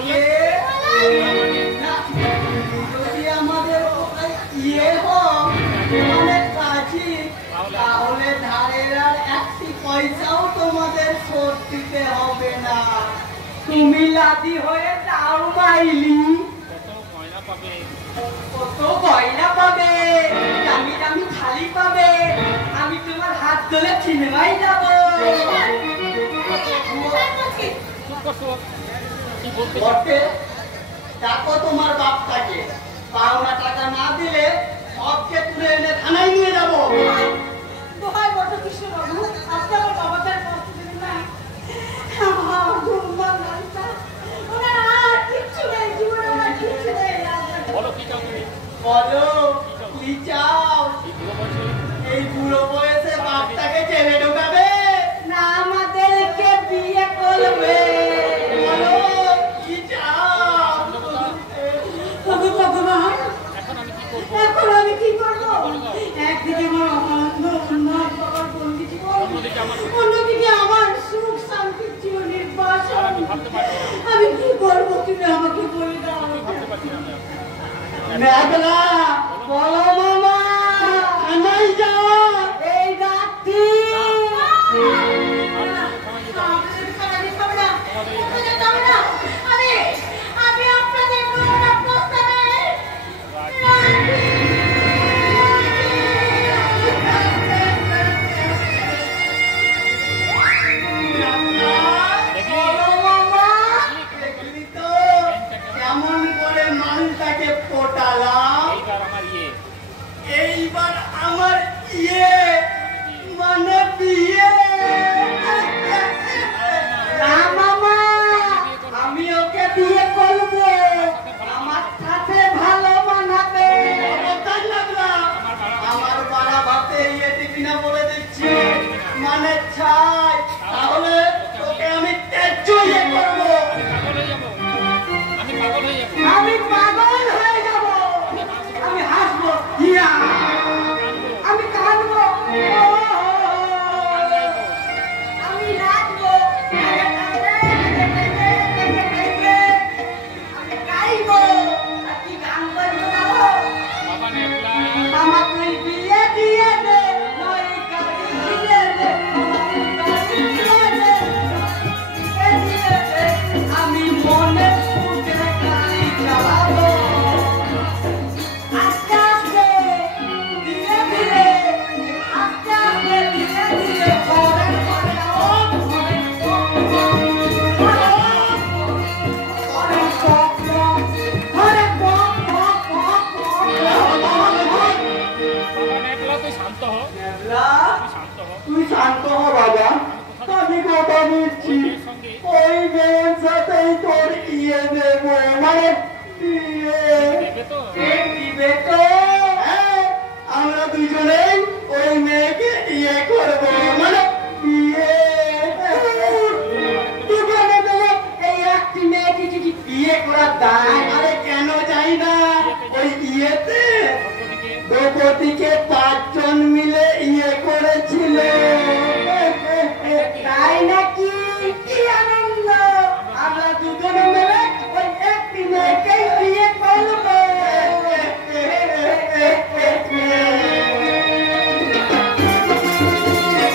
বললে যদি আমাদের ইয়ে হোক অনেক কাছি, তাহলে ধারের আর একটি পয়সাও তোমাদের শোধ দিতে হবে না। তুমি লাদি হয়ে দাও মাইলি, কত গয়না পাবে, দামি দামি থালি পাবে, আমি তোমার হাত ধরে সিনেমায় যাব। দেখো তোমার বাপটাকে, পাওনা টাকা না দিলে সবকে তুলে এনে থানায় নিয়ে যাবো। দোহাই বড় কৃষ্ণ বাবু, আপনি আমার বাবাটার কষ্ট দিন না। আমার ঘুমবার নামটা ওনার আর কিচ্ছু নেই, জীবনে ওনার কিচ্ছু নেই। বলো কি চাও তুমি? বলো কি চাও? এই বুড়ো বয়সে বাপটাকে জেলে ঢোকাবে না আমাদেরকে বিয়ে করবে? বলো কি চাও? ভগবান, এখন আমি কি করবো? এখন আমি কি করবো? একদিকে আমার অনন্ত উন্নত বাবার বন্দি জীবন, অন্যদিকে আমার সুখ শান্তির জীবনের বাসন। আমি কি করবো তুমি আমাকে বলে দাও। মেঘলা বলো মামা, থানায় যাও। এই রাত্রি আমি আপনাদের প্রস্তাবে কেমন করে মানুষটাকে ফোটালাম। এইবার আমার ইয়ে মানে বিয়ে। না মামা, আমি ওকে বিয়ে করবো, আমার সাথে ভালো মানাবে। আমার বাড়া ভাতে ইয়ে দিবি না বলে দিচ্ছি, মানে ছাই। তাহলে তোকে আমি তেজ্য ইয়ে করবো। আমি পাগল হয়ে যাব, আমি হাসবো, ইয়া আমি কাঁদবো, আমি নাচবো, আমি গাইবো, কি গান করবো না আমাকে বিয়ে দিয়ে দে, নয় গাড়ি দিয়ে দে, আমি মনে সুখে গাড়ি চালাবো। আস্তে আস্তে ধীরে ধীরে, আস্তে আস্তে ধীরে ধীরে ঘরে ঘরে তুই শান্ত হ বাবা, আমি কথা দিচ্ছি ওই মেয়ের সাথেই তোর ইয়ে দেবো, মানে দিবে তো। হ্যাঁ, আমরা দুজনেই ওই মেয়েকে ইয়ে করবো, মানে বিয়ে। দুজনে দেবো এই একটি মেয়েকে যদি বিয়ে করার দায়। আরে কেন যাই না ওই ইয়েতে দ্রৌপদীকে